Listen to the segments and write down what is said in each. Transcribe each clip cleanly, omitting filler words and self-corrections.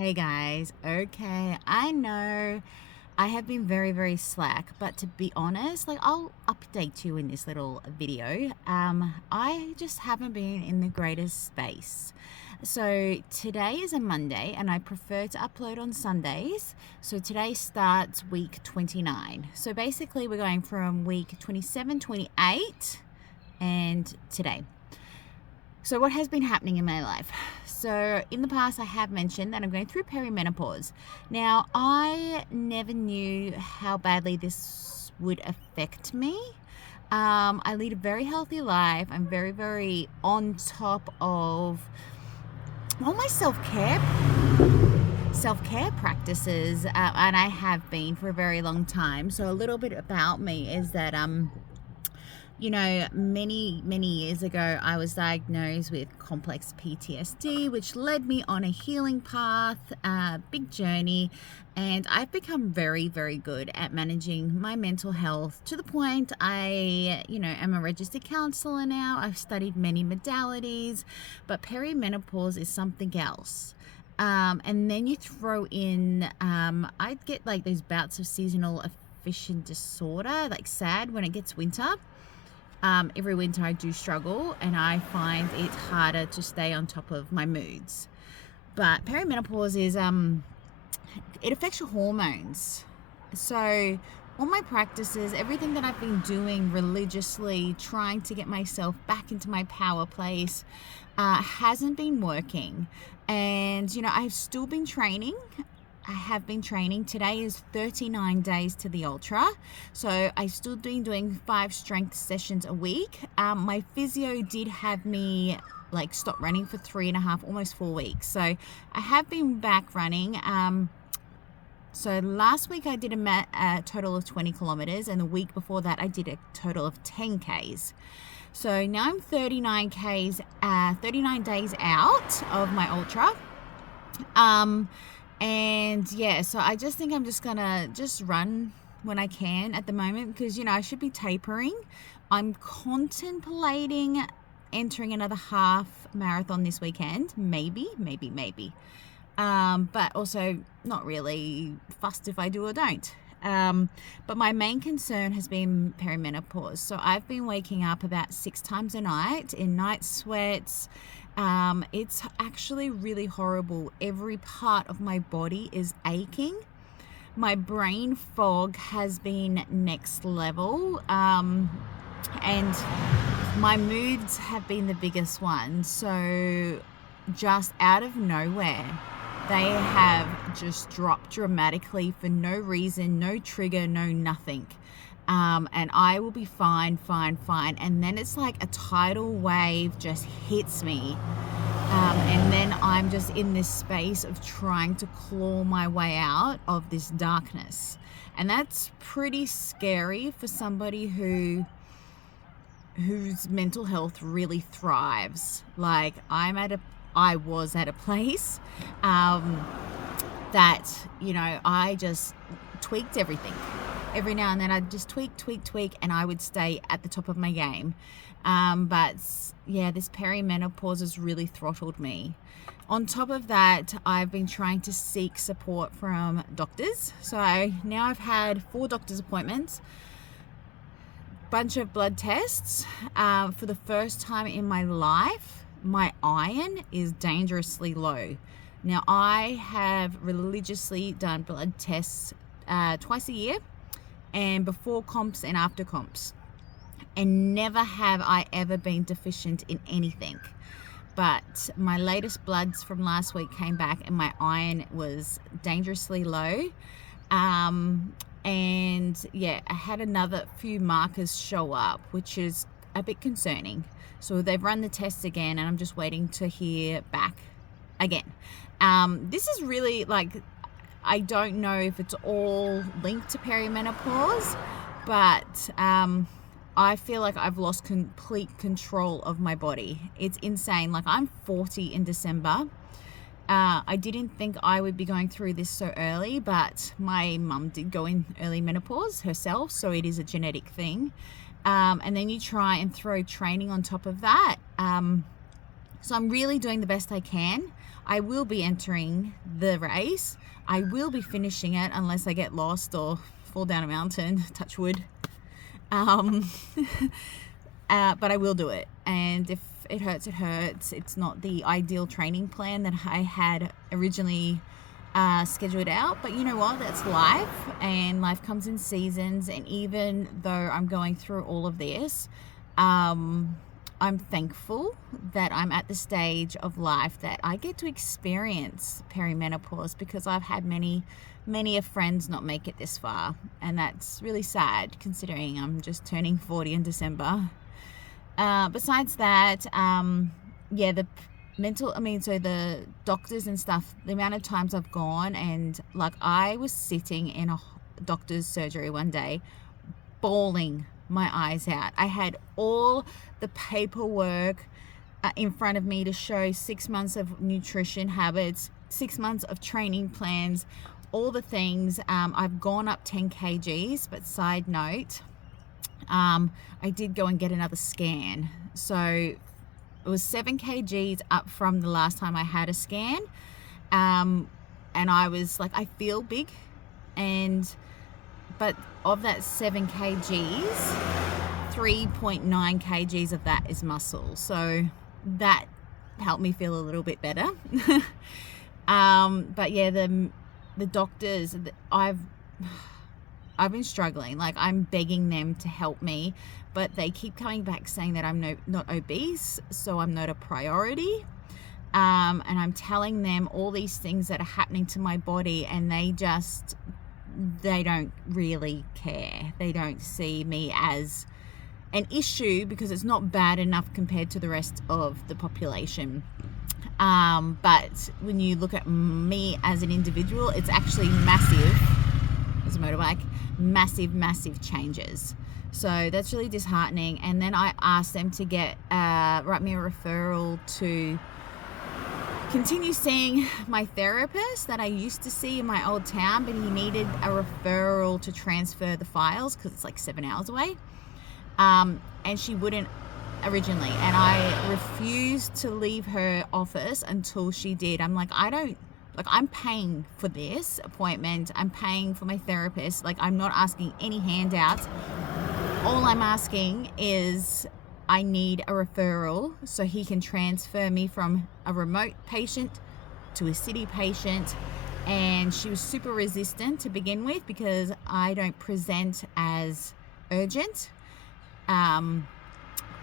Hey guys, okay, I know I have been very, very slack, but to be honest, I'll update you in this little video. I just haven't been in the greatest space. So today is a Monday and I prefer to upload on Sundays. So today starts week 29. So basically we're going from week 27, 28 and today. So what has been happening in my life? So in the past, I have mentioned that I'm going through perimenopause. Now, I never knew how badly this would affect me. I lead a very healthy life. I'm very, very on top of all my self-care practices, and I have been for a very long time. So a little bit about me is that many years ago, I was diagnosed with complex PTSD, which led me on a healing path, a big journey, and I've become very, very good at managing my mental health to the point I, am a registered counselor now. I've studied many modalities, but perimenopause is something else. And then you throw in, I get like those bouts of seasonal affective disorder, like SAD when it gets winter. Every winter I do struggle and I find it harder to stay on top of my moods. But perimenopause is, it affects your hormones. So all my practices, everything that I've been doing religiously, trying to get myself back into my power place, hasn't been working. And, I've still been training. I have been training. Today is 39 days to the ultra. So I've still been doing 5 strength sessions a week. My physio did have me stop running for 3.5, almost 4 weeks. So I have been back running. So last week I did a total of 20 kilometers, and the week before that I did a total of 10 Ks. So now I'm 39 Ks, 39 days out of my ultra. And yeah, so I just think I'm just gonna run when I can at the moment, because I should be tapering. I'm contemplating entering another half marathon this weekend, maybe. But also not really fussed if I do or don't. But my main concern has been perimenopause. So I've been waking up about 6 times a night in night sweats. It's actually really horrible. Every part of my body is aching. My brain fog has been next level. And my moods have been the biggest one. So just out of nowhere, they have just dropped dramatically for no reason, no trigger, no nothing. And I will be fine. And then it's like a tidal wave just hits me. And then I'm just in this space of trying to claw my way out of this darkness. And that's pretty scary for somebody whose mental health really thrives. Like I was at a place that, I just tweaked everything. Every now and then I'd just tweak, and I would stay at the top of my game. But yeah, this perimenopause has really throttled me. On top of that, I've been trying to seek support from doctors. So now I've had 4 doctor's appointments, bunch of blood tests. For the first time in my life, my iron is dangerously low. Now, I have religiously done blood tests twice a year, and before comps and after comps, and never have I ever been deficient in anything. But my latest bloods from last week came back and my iron was dangerously low. And yeah, I had another few markers show up, which is a bit concerning. So they've run the tests again and I'm just waiting to hear back again. This is really I don't know if it's all linked to perimenopause, but I feel like I've lost complete control of my body. It's insane. I'm 40 in December. I didn't think I would be going through this so early, but my mum did go in early menopause herself, so it is a genetic thing. And then you try and throw training on top of that. So I'm really doing the best I can. I will be entering the race. I will be finishing it unless I get lost or fall down a mountain, touch wood. But I will do it. And if it hurts, it hurts. It's not the ideal training plan that I had originally scheduled out, but you know what, that's life, and life comes in seasons. And even though I'm going through all of this, I'm thankful that I'm at the stage of life that I get to experience perimenopause, because I've had many of friends not make it this far, and that's really sad considering I'm just turning 40 in December. Besides that, the the doctors and stuff, the amount of times I've gone, and like I was sitting in a doctor's surgery one day bawling my eyes out. I had all the paperwork in front of me to show 6 months of nutrition habits, 6 months of training plans, all the things. I've gone up 10 kgs, but side note, I did go and get another scan. So it was 7 kgs up from the last time I had a scan. And I was like, I feel big. But of that 7 kgs, 3.9 kgs of that is muscle. So that helped me feel a little bit better. But yeah, the doctors, I've been struggling. Like, I'm begging them to help me, but they keep coming back saying that I'm not obese, so I'm not a priority. And I'm telling them all these things that are happening to my body, and they don't really care. They don't see me as an issue because it's not bad enough compared to the rest of the population. But when you look at me as an individual, it's actually massive. As a motorbike, massive changes. So that's really disheartening. And then I asked them to write me a referral to continue seeing my therapist that I used to see in my old town, but he needed a referral to transfer the files because it's like 7 hours away. And she wouldn't originally, and I refused to leave her office until she did. I'm like, I'm paying for this appointment. I'm paying for my therapist. Like, I'm not asking any handouts. All I'm asking is I need a referral so he can transfer me from a remote patient to a city patient. And she was super resistant to begin with because I don't present as urgent.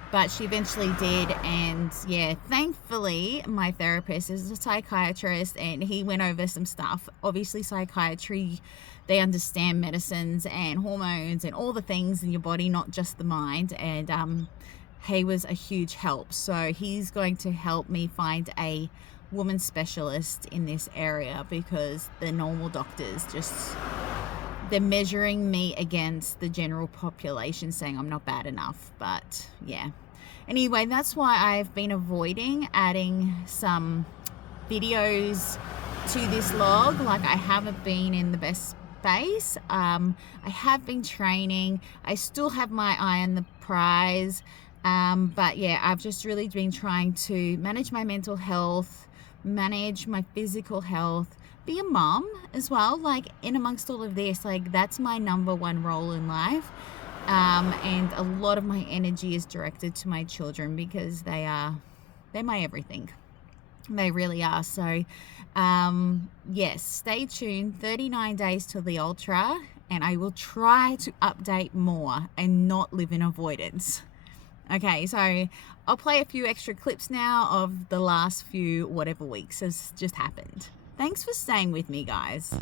But she eventually did, and yeah, thankfully my therapist is a psychiatrist, and he went over some stuff. Obviously, psychiatry, they understand medicines and hormones and all the things in your body, not just the mind, and he was a huge help. So he's going to help me find a woman specialist in this area, because the normal doctors they're measuring me against the general population, saying I'm not bad enough. But yeah, anyway, that's why I've been avoiding adding some videos to this log. Like, I haven't been in the best space. I have been training. I still have my eye on the prize. But yeah, I've just really been trying to manage my mental health, manage my physical health, be a mom as well. Like, in amongst all of this, like, that's my number one role in life. And a lot of my energy is directed to my children, because they're my everything. They really are. So yes, stay tuned. 39 days till the ultra, and I will try to update more and not live in avoidance. Okay, so I'll play a few extra clips now of the last few whatever weeks has just happened. Thanks for staying with me, guys.